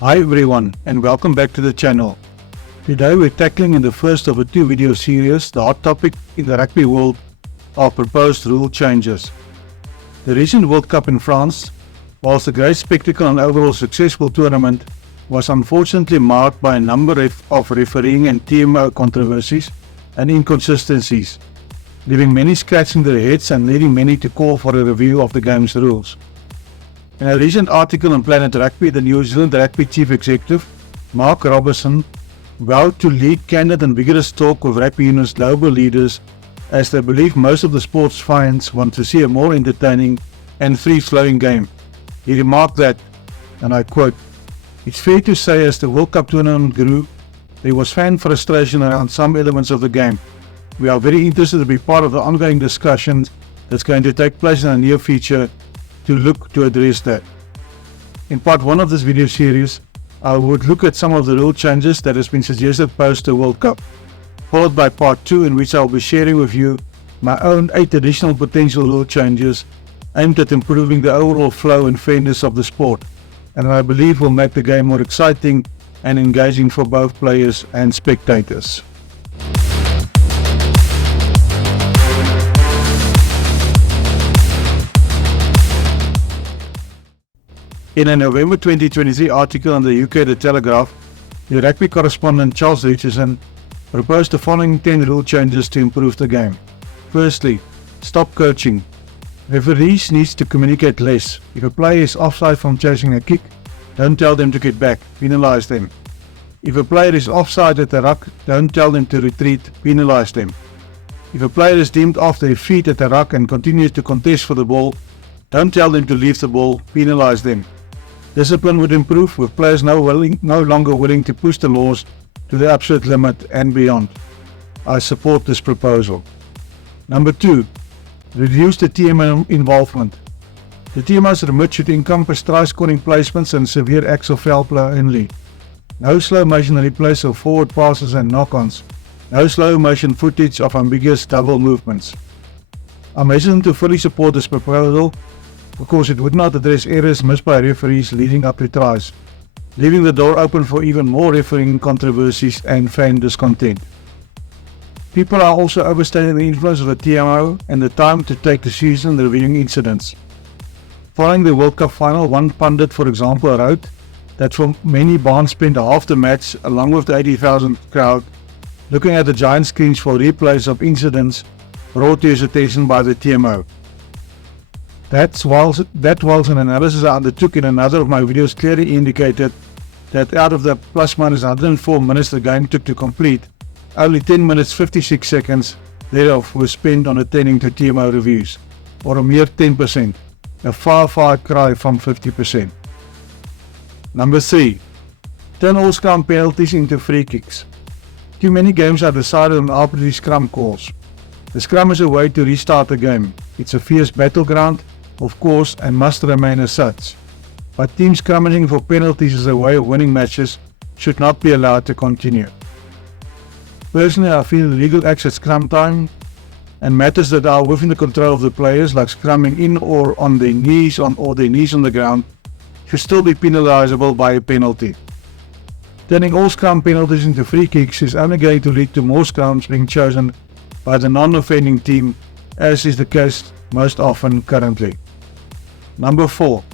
Hi everyone and welcome back to the channel. Today we're tackling in the first of a two video series the hot topic in the rugby world of proposed rule changes. The recent World Cup in France, whilst a great spectacle and overall successful tournament, was unfortunately marked by a number of refereeing and TMO controversies and inconsistencies, leaving many scratching their heads and leading many to call for a review of the game's rules. In a recent article on Planet Rugby, the New Zealand Rugby Chief Executive, Mark Robertson, vowed to lead candid and vigorous talk with Rugby Union's global leaders as they believe most of the sports fans want to see a more entertaining and free-flowing game. He remarked that, and I quote, "It's fair to say as the World Cup tournament grew, there was fan frustration around some elements of the game. We are very interested to be part of the ongoing discussions that's going to take place in the near future to look to address that." In part 1 of this video series, I would look at some of the rule changes that has been suggested post the World Cup, followed by part 2 in which I will be sharing with you my own 8 additional potential rule changes aimed at improving the overall flow and fairness of the sport, and I believe will make the game more exciting and engaging for both players and spectators. In a November 2023 article in the UK The Telegraph, the rugby correspondent Charles Richardson proposed the following 10 rule changes to improve the game. Firstly, stop coaching. Referees need to communicate less. If a player is offside from chasing a kick, don't tell them to get back, penalise them. If a player is offside at the ruck, don't tell them to retreat, penalise them. If a player is deemed off their feet at the ruck and continues to contest for the ball, don't tell them to leave the ball, penalise them. Discipline would improve with players no longer willing to push the laws to the absolute limit and beyond. I support this proposal. Number 2. Reduce the TMO involvement. The TMO's remit should encompass try-scoring placements and severe acts of foul play only. No slow-motion replays of forward passes and knock-ons. No slow-motion footage of ambiguous double movements. I'm hesitant to fully support this proposal because it would not address errors missed by referees leading up to tries, leaving the door open for even more refereeing controversies and fan discontent. People are also overstating the influence of the TMO and the time to take decision reviewing incidents. Following the World Cup final, one pundit, for example, wrote that for many, Barnes spent half the match, along with the 80,000 crowd, looking at the giant screens for replays of incidents brought to his attention by the TMO. That whilst an analysis I undertook in another of my videos clearly indicated that out of the plus minus 104 minutes the game took to complete, only 10 minutes 56 seconds thereof were spent on attending to TMO reviews, or a mere 10%, a far cry from 50%. Number 3. Turn all scrum penalties into free kicks. Too many games are decided on arbitrary scrum calls. The scrum is a way to restart the game. It's a fierce battleground, of course, and must remain as such. But teams scrummaging for penalties as a way of winning matches should not be allowed to continue. Personally, I feel illegal acts at scrum time and matters that are within the control of the players, like scrumming in or on their knees on the ground, should still be penalisable by a penalty. Turning all scrum penalties into free kicks is only going to lead to more scrums being chosen by the non-offending team, as is the case most often currently. Number 4.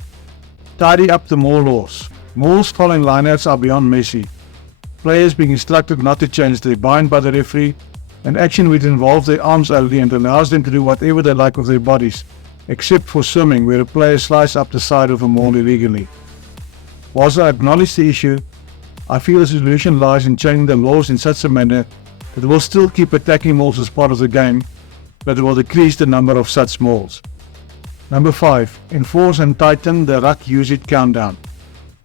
Tidy up the maul laws. Mauls following lineouts are beyond messy. Players being instructed not to change their bind by the referee, an action which involves their arms only and allows them to do whatever they like with their bodies, except for swimming, where a player slides up the side of a maul illegally. Whilst I acknowledge the issue, I feel the solution lies in changing the laws in such a manner that will still keep attacking mauls as part of the game, but it will decrease the number of such mauls. Number 5. Enforce and tighten the ruck use it countdown.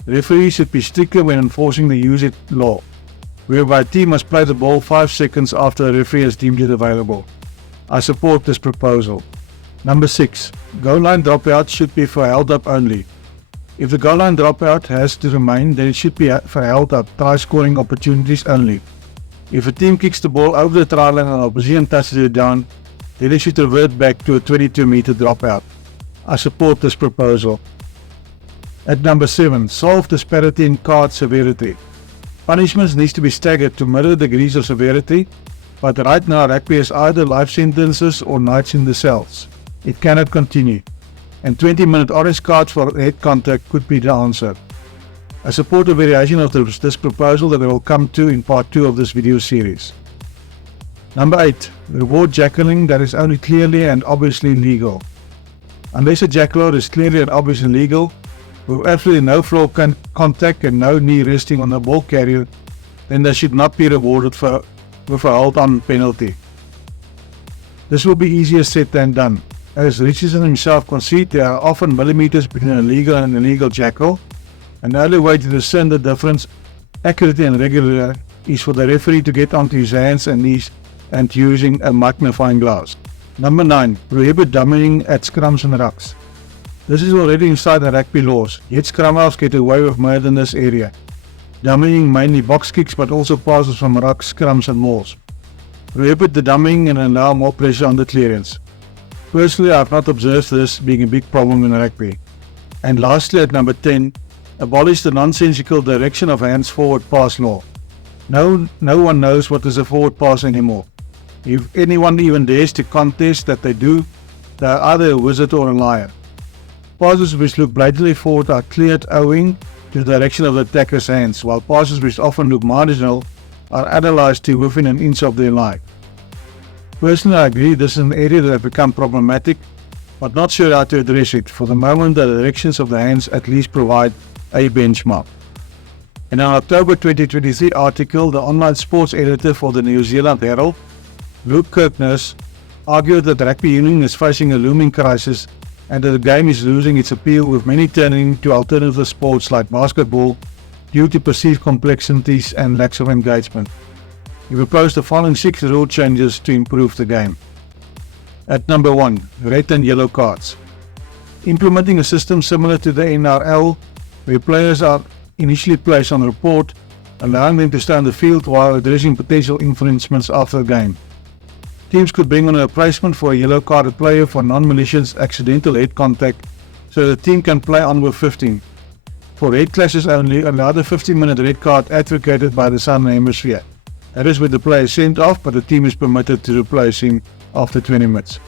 Referees should be stricter when enforcing the use it law, whereby a team must play the ball 5 seconds after the referee has deemed it available. I support this proposal. Number 6. Goal line dropout should be for held up only. If the goal line dropout has to remain, then it should be for held up try scoring opportunities only. If a team kicks the ball over the try line and opposition touches it down, then they should revert back to a 22-meter dropout. I support this proposal. At number 7, solve disparity in card severity. Punishments needs to be staggered to mirror degrees of severity, but right now rugby is either life sentences or nights in the cells. It cannot continue, and 20-minute orange cards for head contact could be the answer. I support a variation of this proposal that I will come to in part 2 of this video series. Number 8. Reward jackling that is only clearly and obviously legal. Unless a jackaload is clearly and obviously legal, with absolutely no floor contact and no knee resting on the ball carrier, then they should not be rewarded with a hold-on penalty. This will be easier said than done. As Richardson himself conceded, there are often millimeters between a legal and illegal jackal, and the only way to discern the difference accurately and regularly is for the referee to get onto his hands and knees and using a magnifying glass. Number 9. Prohibit dummying at scrums and rucks. This is already inside the rugby laws, yet scrum halves get away with murder in this area. Dummying mainly box kicks but also passes from rucks, scrums and mauls. Prohibit the dummying and allow more pressure on the clearance. Personally, I have not observed this being a big problem in rugby. And lastly, at number 10, abolish the nonsensical direction of hands forward pass law. No one knows what is a forward pass anymore. If anyone even dares to contest that they do, they are either a wizard or a liar. Passes which look blatantly forward are cleared owing to the direction of the attacker's hands, while passes which often look marginal are analyzed to within an inch of their life. Personally, I agree this is an area that has become problematic, but not sure how to address it. For the moment, the directions of the hands at least provide a benchmark. In an October 2023 article, the online sports editor for the New Zealand Herald, Luke Kirkness, argued that RugbyUnion is facing a looming crisis and that the game is losing its appeal, with many turning to alternative sports like basketball due to perceived complexities and lacks of engagement. He proposed the following 6 rule changes to improve the game. At number 1, red and yellow cards. Implementing a system similar to the NRL, where players are initially placed on report, allowing them to stay on the field while addressing potential infringements after the game. Teams could bring on a replacement for a yellow-carded player for non-malicious accidental head contact, so the team can play on with 15. For red clashes only, allow the 15-minute red card advocated by the Southern Hemisphere. That is where the player is sent off, but the team is permitted to replace him after 20 minutes.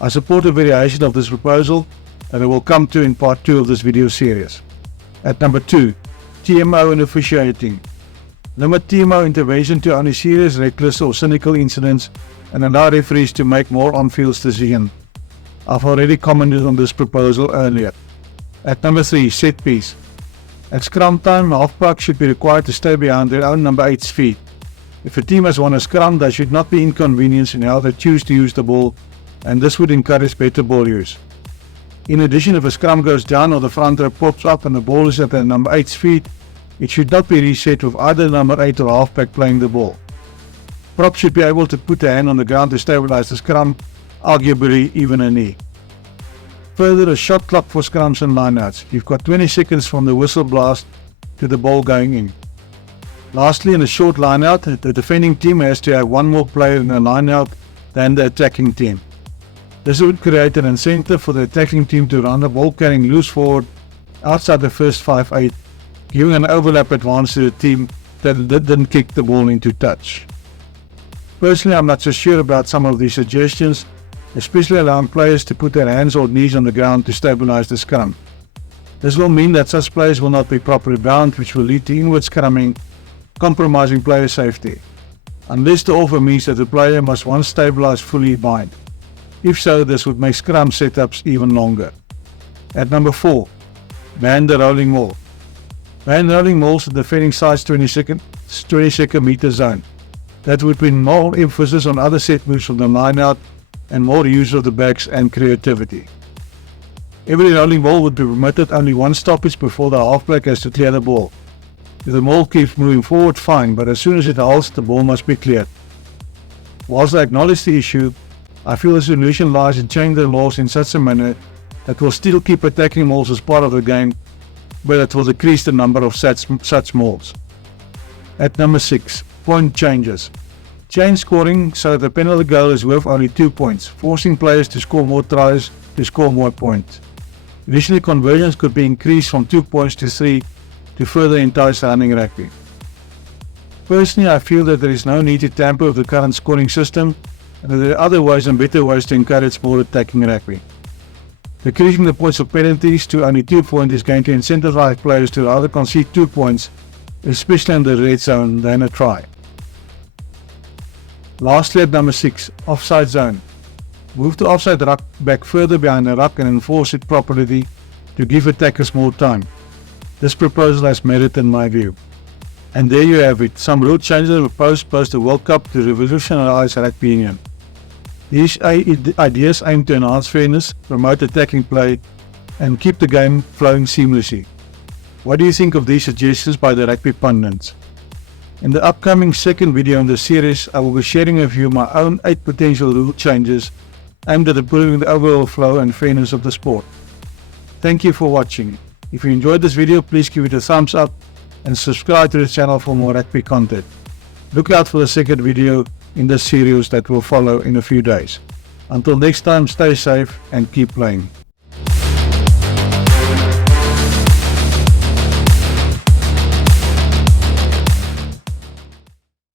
I support a variation of this proposal that I will come to in part 2 of this video series. At number 2, TMO and officiating. Limit TMO intervention to only serious, reckless or cynical incidents and allow referees to make more on-field decisions. I've already commented on this proposal earlier. At number 3, set piece. At scrum time, halfback should be required to stay behind their own number 8's feet. If a team has won a scrum, they should not be inconvenienced in how they choose to use the ball, and this would encourage better ball use. In addition, if a scrum goes down or the front row pops up and the ball is at the number 8's feet, it should not be reset with either number 8 or halfback playing the ball. Prop should be able to put a hand on the ground to stabilize the scrum, arguably even a knee. Further, a shot clock for scrums and lineouts. You've got 20 seconds from the whistle blast to the ball going in. Lastly, in a short lineout, the defending team has to have one more player in the lineout than the attacking team. This would create an incentive for the attacking team to run the ball carrying loose forward outside the first 5-8, giving an overlap advantage to the team that didn't kick the ball into touch. Personally, I'm not so sure about some of these suggestions, especially allowing players to put their hands or knees on the ground to stabilize the scrum. This will mean that such players will not be properly bound, which will lead to inward scrumming, compromising player safety, unless the offer means that the player must once stabilized fully bind. If so, this would make scrum setups even longer. At number 4, ban the rolling maul. Ban rolling mauls at the defending side's 20 meter zone. That would bring more emphasis on other set moves from the line-out and more use of the backs and creativity. Every rolling ball would be permitted only one stoppage before the halfback has to clear the ball. If the ball keeps moving forward, fine, but as soon as it halts, the ball must be cleared. Whilst I acknowledge the issue, I feel the solution lies in changing the laws in such a manner that will still keep attacking mauls as part of the game, but it will decrease the number of such mauls. At number 6, point changes. Change scoring so that the penalty goal is worth only 2 points, forcing players to score more tries to score more points. Additionally, conversions could be increased from 2 points to 3 to further entice running rugby. Personally, I feel that there is no need to tamper with the current scoring system and that there are other ways and better ways to encourage more attacking rugby. Decreasing the points for penalties to only 2 points is going to incentivize players to rather concede 2 points, especially in the red zone, than a try. Lastly, at number 6, offside zone. Move the offside ruck back further behind the ruck and enforce it properly to give attackers more time. This proposal has merit in my view. And there you have it, some rule changes proposed post the World Cup to revolutionize rugby union. These ideas aim to enhance fairness, promote attacking play, and keep the game flowing seamlessly. What do you think of these suggestions by the rugby pundits? In the upcoming second video in the series, I will be sharing with you my own 8 potential rule changes aimed at improving the overall flow and fairness of the sport. Thank you for watching. If you enjoyed this video, please give it a thumbs up and subscribe to the channel for more rugby content. Look out for the second video in this series that will follow in a few days. Until next time, stay safe and keep playing.